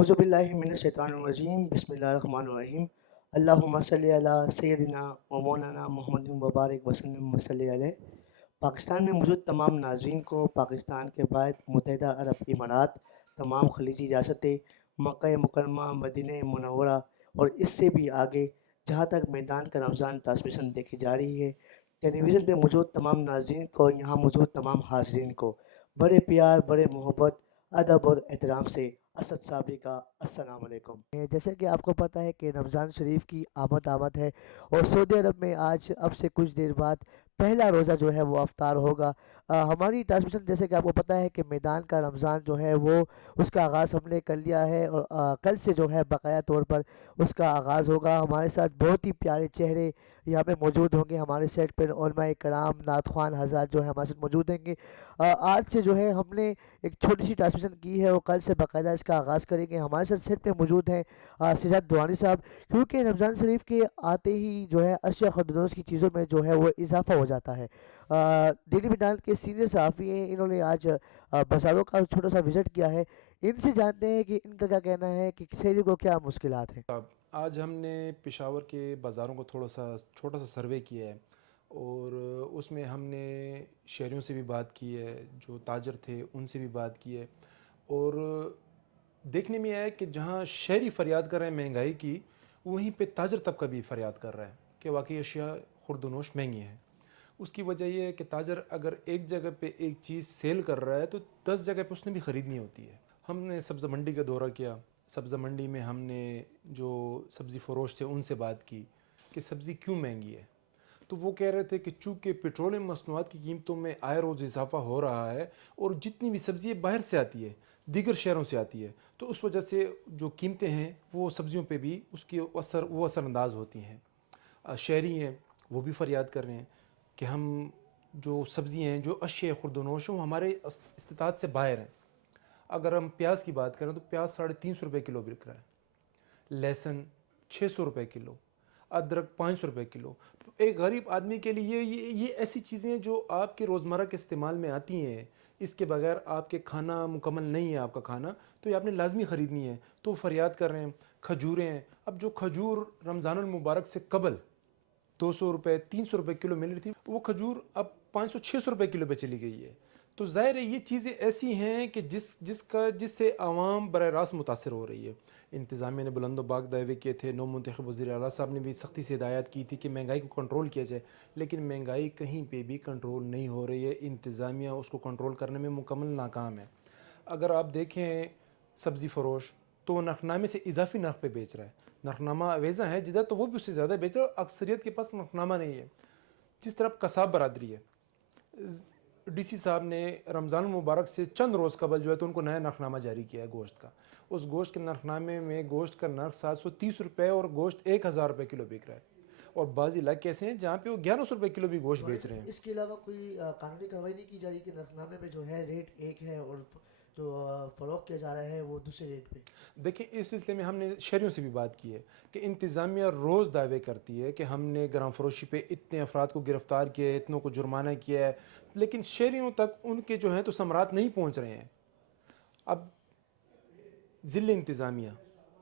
اعوذ باللہ من الشیطان الرجیم، بسم اللہ الرحمن الرحیم۔ اللہم صلی علی سیدنا و مولانا محمد مبارک وسلم وصلی علیہ۔ پاکستان میں موجود تمام ناظرین کو پاکستان کے بعد متحدہ عرب امارات، تمام خلیجی ریاستیں، مکہ مکرمہ، مدینہ منورہ اور اس سے بھی آگے جہاں تک میدان کا رمضان ٹرانسمیشن دیکھی جا رہی ہے، ٹیلی ویژن پہ موجود تمام ناظرین کو، یہاں موجود تمام حاضرین کو بڑے پیار، بڑے محبت، ادب اور احترام سے اسد صابری کا السلام علیکم۔ جیسے کہ آپ کو پتہ ہے کہ رمضان شریف کی آمد ہے، اور سعودی عرب میں آج اب سے کچھ دیر بعد پہلا روزہ جو ہے وہ افطار ہوگا۔ ہماری ٹرانسمیشن جیسے کہ آپ کو پتہ ہے کہ میدان کا رمضان جو ہے وہ اس کا آغاز ہم نے کر لیا ہے، اور کل سے جو ہے بقایا طور پر اس کا آغاز ہوگا۔ ہمارے ساتھ بہت ہی پیارے چہرے یہاں پہ موجود ہوں گے، ہمارے سیٹ پہ علماء کرام، نعت خوان حضرات جو ہے ہمارے ساتھ موجود ہیں گے۔ آج سے جو ہے ہم نے ایک چھوٹی سی ٹرانسمیشن کی ہے، اور کل سے باقاعدہ اس کا آغاز کریں گے۔ ہمارے ساتھ سیٹ پہ موجود ہیں سجاد دوانی صاحب، کیونکہ رمضان شریف کے آتے ہی جو ہے اشیاء خردنوش کی چیزوں میں جو ہے وہ اضافہ ہو جاتا ہے۔ ڈیلی میدان کے سینئر صحافی ہیں، انہوں نے آج بازاروں کا چھوٹا سا وزٹ کیا ہے۔ ان سے جانتے ہیں کہ ان کا کیا کہنا ہے کہ شہری کو کیا مشکلات ہیں۔ آج ہم نے پشاور کے بازاروں کو چھوٹا سا سروے کیا ہے، اور اس میں ہم نے شہریوں سے بھی بات کی ہے، جو تاجر تھے ان سے بھی بات کی ہے، اور دیکھنے میں آیا کہ جہاں شہری فریاد کر رہے ہیں مہنگائی کی، وہیں پہ تاجر طبقہ بھی فریاد کر رہا ہے کہ واقعی اشیاء خرد و نوش مہنگی ہیں۔ اس کی وجہ یہ ہے کہ تاجر اگر ایک جگہ پہ ایک چیز سیل کر رہا ہے تو 10 جگہ پہ اس نے بھی خریدنی ہوتی ہے۔ ہم نے سبزہ منڈی کا دورہ کیا، سبزہ منڈی میں ہم نے جو سبزی فروش تھے ان سے بات کی کہ سبزی کیوں مہنگی ہے، تو وہ کہہ رہے تھے کہ چونکہ پیٹرولیم مصنوعات کی قیمتوں میں آئے روز اضافہ ہو رہا ہے، اور جتنی بھی سبزی باہر سے آتی ہے، دیگر شہروں سے آتی ہے، تو اس وجہ سے جو قیمتیں ہیں وہ سبزیوں پہ بھی اس کی اثر انداز ہوتی ہیں۔ شہری ہیں وہ بھی فریاد کر رہے ہیں کہ ہم جو سبزی ہیں، جو اشیاء خرد و نوش ہیں، وہ ہمارے استطاعت سے باہر ہیں۔ اگر ہم پیاز کی بات کریں تو پیاز 350 روپے کلو بک رہا ہے، لہسن 600 روپے کلو، ادرک 500 روپے کلو۔ تو ایک غریب آدمی کے لیے یہ ایسی چیزیں ہیں جو آپ کے روزمرہ کے استعمال میں آتی ہیں، اس کے بغیر آپ کے کھانا مکمل نہیں ہے آپ کا کھانا، تو یہ آپ نے لازمی خریدنی ہے۔ تو فریاد کر رہے ہیں۔ کھجوریں ہیں، اب جو کھجور رمضان المبارک سے قبل 200 روپے 300 روپے کلو مل رہی تھی، وہ کھجور اب 500 600 روپے کلو پہ چلی گئی ہے۔ تو ظاہر ہے یہ چیزیں ایسی ہیں کہ جس سے عوام براہ راست متاثر ہو رہی ہے۔ انتظامیہ نے بلند و باغ دعوے کیے تھے، نو منتخب وزیر اعلیٰ صاحب نے بھی سختی سے ہدایت کی تھی کہ مہنگائی کو کنٹرول کیا جائے، لیکن مہنگائی کہیں پہ بھی کنٹرول نہیں ہو رہی ہے۔ انتظامیہ اس کو کنٹرول کرنے میں مکمل ناکام ہے۔ اگر آپ دیکھیں سبزی فروش تو وہ نرخنامے سے اضافی نرخ پہ بیچ رہا ہے۔ نرخنامہ اویزہ ہے جدھر تو وہ بھی اس سے زیادہ بیچ رہا ہے، اور اکثریت کے پاس نرخنامہ نہیں ہے۔ جس طرح قصاب برادری ہے، ڈی سی صاحب نے رمضان المبارک سے چند روز قبل جو ہے تو ان کو نیا نرخنامہ جاری کیا ہے گوشت کا۔ اس گوشت کے نرخنامے میں گوشت کا نرخ 730 روپے اور گوشت 1000 روپے کلو بک رہا ہے، اور بعض علاقے ایسے ہیں جہاں پہ وہ 1100 روپے کلو بھی گوشت بیچ رہے ہیں۔ اس کے علاوہ کوئی قانونی کارروائی نہیں کی جا رہی کہ نرخنامے میں جو ہے ریٹ ایک ہے اور جو فروخت کیا جا رہا ہے وہ دوسرے ریٹ پہ؟ دیکھیں اس سلسلے میں ہم نے شہریوں سے بھی بات کی ہے کہ انتظامیہ روز دعوے کرتی ہے کہ ہم نے گرام فروشی پہ اتنے افراد کو گرفتار کیا ہے، اتنوں کو جرمانہ کیا ہے، لیکن شہریوں تک ان کے جو ہیں تو ثمرات نہیں پہنچ رہے ہیں۔ اب ضلع انتظامیہ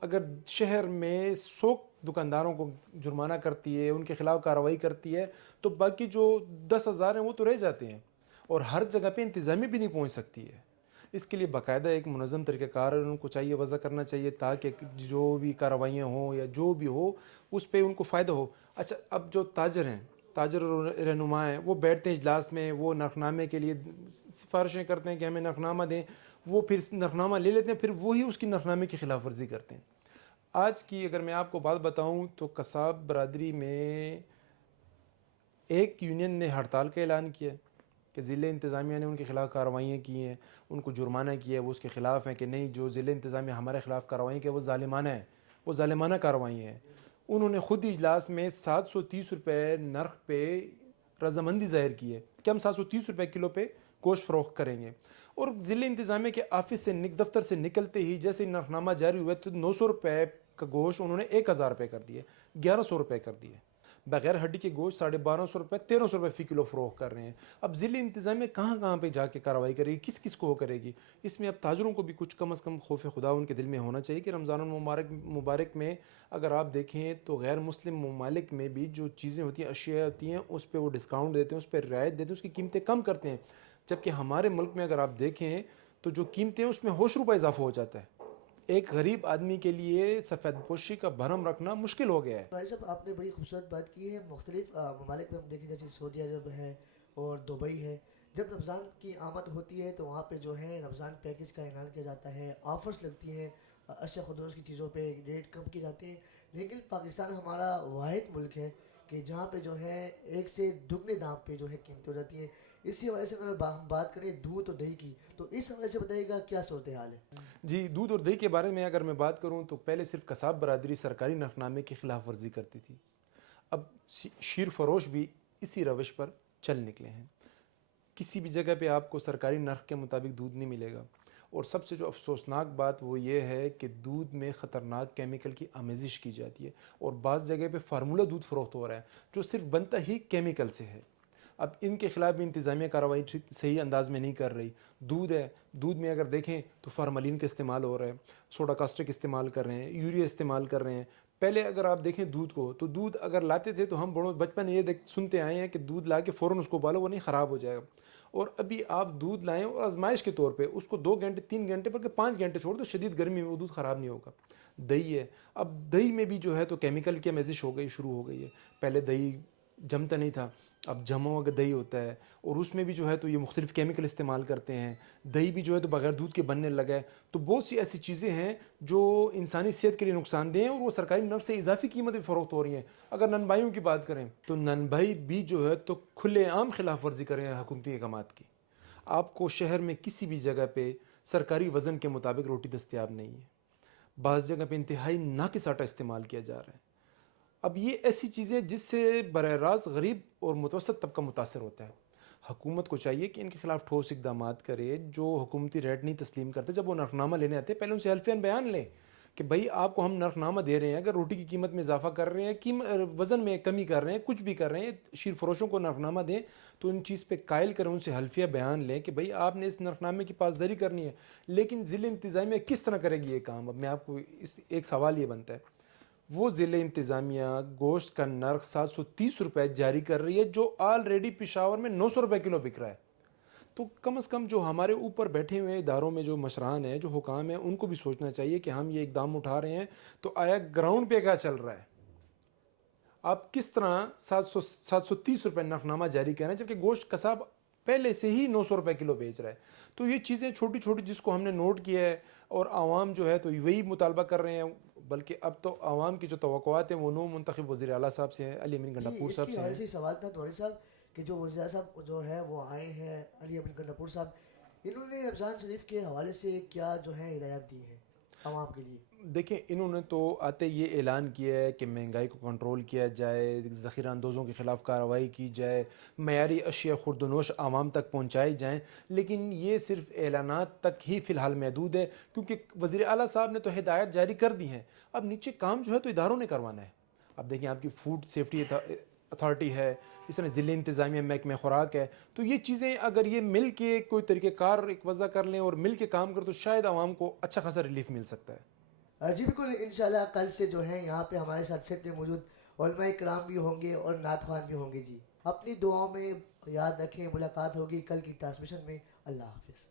اگر شہر میں 100 دکانداروں کو جرمانہ کرتی ہے، ان کے خلاف کارروائی کرتی ہے، تو باقی جو 10,000 ہیں وہ تو رہ جاتے ہیں، اور ہر جگہ پہ انتظامیہ بھی نہیں پہنچ سکتی ہے۔ اس کے لیے باقاعدہ ایک منظم طریقہ کار ان کو چاہیے وضع کرنا چاہیے، تاکہ جو بھی کارروائیاں ہوں یا جو بھی ہو اس پہ ان کو فائدہ ہو۔ اچھا، اب جو تاجر ہیں، تاجر رہنما ہیں، وہ بیٹھتے ہیں اجلاس میں، وہ نرخنامے کے لیے سفارشیں کرتے ہیں کہ ہمیں نرخنامہ دیں، وہ پھر نرخنامہ لے لیتے ہیں، پھر وہی اس کی نرخنامے کی خلاف ورزی کرتے ہیں۔ آج کی اگر میں آپ کو بات بتاؤں تو قصاب برادری میں ایک یونین نے ہڑتال کا اعلان کیا ہے کہ ضلع انتظامیہ نے ان کے خلاف کارروائیاں کی ہیں، ان کو جرمانہ کیا ہے، وہ اس کے خلاف ہیں کہ نہیں، جو ضلع انتظامیہ ہمارے خلاف کارروائیاں کی وہ ظالمانہ ہیں، وہ ظالمانہ کارروائیاں ہیں۔ انہوں نے خود اجلاس میں 730 روپے نرخ پہ رضامندی ظاہر کی ہے کہ ہم 730 روپے کلو پہ گوشت فروخت کریں گے، اور ضلع انتظامیہ کے آفس سے دفتر سے نکلتے ہی جیسے نرخنامہ جاری ہوا تو 900 روپے کا گوشت انہوں نے 1000 روپے کر دیے، 1100 روپے کر دیے۔ بغیر ہڈی کے گوشت 1250 روپے 1300 روپے فی کلو فروخت کر رہے ہیں. اب ضلع انتظامیہ کہاں کہاں پہ جا کے کارروائی کرے گی, کس کس کو کرے گی؟ اس میں اب تاجروں کو بھی کچھ کم از کم خوف خدا ان کے دل میں ہونا چاہیے کہ رمضان المبارک میں اگر آپ دیکھیں تو غیر مسلم ممالک میں بھی جو چیزیں ہوتی ہیں, اشیاء ہوتی ہیں, اس پہ وہ ڈسکاؤنٹ دیتے ہیں, اس پہ رعایت دیتے ہیں, اس کی قیمتیں کم کرتے ہیں. جبکہ ہمارے ملک میں اگر آپ دیکھیں تو جو قیمتیں ہیں اس میں ہوش روپے اضافہ ہو جاتا ہے. ایک غریب آدمی کے لیے سفید پوشی کا بھرم رکھنا مشکل ہو گیا ہے. بھائی صاحب آپ نے بڑی خوبصورت بات کی ہے. مختلف ممالک میں ہم دیکھیں جیسے سعودی عرب ہے اور دبئی ہے, جب رمضان کی آمد ہوتی ہے تو وہاں پہ جو ہے رمضان پیکج کا اعلان کیا جاتا ہے, آفرز لگتی ہیں, اشیاء خودروز کی چیزوں پہ ریٹ کم کیے جاتے ہیں. لیکن پاکستان ہمارا واحد ملک ہے کہ جہاں پہ جو ہے ایک سے دگنے دام پہ جو ہے قیمتیں ہو جاتی ہیں. اسی حوالے سے اگر ہم بات کریں دودھ اور دہی کی, تو اس حوالے سے بتائیے گا کیا صورتحال ہے؟ جی, دودھ اور دہی کے بارے میں اگر میں بات کروں تو پہلے صرف قصاب برادری سرکاری نرخ نامے کی خلاف ورزی کرتی تھی. اب شیر فروش بھی اسی روش پر چل نکلے ہیں. کسی بھی جگہ پہ آپ کو سرکاری نرخ کے مطابق دودھ نہیں ملے گا. اور سب سے جو افسوسناک بات وہ یہ ہے کہ دودھ میں خطرناک کیمیکل کی آمیزش کی جاتی ہے, اور بعض جگہ پہ فارمولہ دودھ فروخت ہو رہا ہے جو صرف بنتا ہی کیمیکل سے ہے. اب ان کے خلاف بھی انتظامیہ کارروائی صحیح انداز میں نہیں کر رہی. دودھ ہے, دودھ میں اگر دیکھیں تو فارملین کا استعمال ہو رہا ہے, سوڈا کاسٹک استعمال کر رہے ہیں, یوریا استعمال کر رہے ہیں. پہلے اگر آپ دیکھیں دودھ کو, تو دودھ اگر لاتے تھے تو ہم بڑوں بچپن یہ سنتے آئے ہیں کہ دودھ لا کے فوراً اس کو ابالو, وہ نہیں خراب ہو جائے گا. اور ابھی آپ دودھ لائیں اور آزمائش کے طور پہ اس کو 2 گھنٹے 3 گھنٹے بلکہ 5 گھنٹے چھوڑ دو, شدید گرمی میں وہ دودھ خراب نہیں ہوگا. دہی ہے, اب دہی میں بھی جو ہے تو کیمیکل کی آمیزش شروع ہو گئی ہے. پہلے دہی جمتا نہیں تھا, اب جمع ہوا دہی ہوتا ہے, اور اس میں بھی جو ہے تو یہ مختلف کیمیکل استعمال کرتے ہیں. دہی بھی جو ہے تو بغیر دودھ کے بننے لگا ہے. تو بہت سی ایسی چیزیں ہیں جو انسانی صحت کے لیے نقصان دہ ہیں, اور وہ سرکاری نرخ سے اضافی قیمت بھی فروخت ہو رہی ہیں. اگر نن بھائیوں کی بات کریں تو نن بھائی بھی جو ہے تو کھلے عام خلاف ورزی کر رہے ہیں حکومتی احکامات کی. آپ کو شہر میں کسی بھی جگہ پہ سرکاری وزن کے مطابق روٹی دستیاب نہیں ہے. بعض جگہ پہ انتہائی ناقص آٹا استعمال کیا جا رہا ہے. اب یہ ایسی چیزیں جس سے براہ راست غریب اور متوسط طبقہ متاثر ہوتا ہے. حکومت کو چاہیے کہ ان کے خلاف ٹھوس اقدامات کرے. جو حکومتی ریٹ نہیں تسلیم کرتے, جب وہ نرخ نامہ لینے آتے ہیں پہلے ان سے حلفیاً بیان لیں کہ بھائی آپ کو ہم نرخ نامہ دے رہے ہیں, اگر روٹی کی قیمت میں اضافہ کر رہے ہیں, وزن میں کمی کر رہے ہیں, کچھ بھی کر رہے ہیں, شیر فروشوں کو نرخ نامہ دیں تو ان چیز پہ قائل کریں, ان سے حلفیہ بیان لیں کہ بھئی آپ نے اس نرخ نامے کی پاسداری کرنی ہے. لیکن ضلع انتظامیہ کس طرح کرے گی یہ کام؟ اب میں آپ کو ایک سوال یہ بنتا ہے, وہ ضلع انتظامیہ گوشت کا نرخ 730 روپے جاری کر رہی ہے جو آلریڈی پشاور میں 900 روپے کلو بک رہا ہے. تو کم از کم جو ہمارے اوپر بیٹھے ہوئے اداروں میں جو مشران ہیں, جو حکام ہیں, ان کو بھی سوچنا چاہیے کہ ہم یہ اقدام اٹھا رہے ہیں تو آیا گراؤنڈ پہ کیا چل رہا ہے. آپ کس طرح 730 روپے نرخ نامہ جاری کر رہے ہیں جبکہ گوشت قصاب پہلے سے ہی 900 روپے کلو بیچ رہا ہے. تو یہ چیزیں چھوٹی چھوٹی جس کو ہم نے نوٹ کیا ہے, اور عوام جو ہے تو وہی مطالبہ کر رہے ہیں. بلکہ اب تو عوام کی جو توقعات ہیں وہ نو منتخب وزیر اعلیٰ صاحب سے ہیں, علی امین گنڈا جی پور اس صاحب کی سے حوالے ہیں. سے سوال تھا دوڑی صاحب کہ جو وزیر صاحب جو ہے وہ آئے ہیں علی امین گنڈا پور صاحب, انہوں نے رمضان شریف کے حوالے سے کیا جو ہے ہدایات دی ہیں عوام کے لیے؟ دیکھیں انہوں نے تو آتے یہ اعلان کیا ہے کہ مہنگائی کو کنٹرول کیا جائے, ذخیرہ اندوزوں کے خلاف کارروائی کی جائے, معیاری اشیاء خورد و نوش عوام تک پہنچائی جائیں. لیکن یہ صرف اعلانات تک ہی فی الحال محدود ہے, کیونکہ وزیر اعلیٰ صاحب نے تو ہدایات جاری کر دی ہیں. اب نیچے کام جو ہے تو اداروں نے کروانا ہے. اب دیکھیں آپ کی فوڈ سیفٹی اتھارٹی ہے, اس طرح ضلع انتظامیہ محکمہ خوراک ہے. تو یہ چیزیں اگر یہ مل کے کوئی طریقہ کار ایک وضع کر لیں اور مل کے کام کریں تو شاید عوام کو اچھا خاصا ریلیف مل سکتا ہے. جی بالکل, انشاءاللہ کل سے جو ہے یہاں پہ ہمارے ساتھ سیٹ میں موجود علماء کرام بھی ہوں گے اور نعت خوان بھی ہوں گے. جی اپنی دعاؤں میں یاد رکھیں, ملاقات ہوگی کل کی ٹرانسمیشن میں. اللہ حافظ.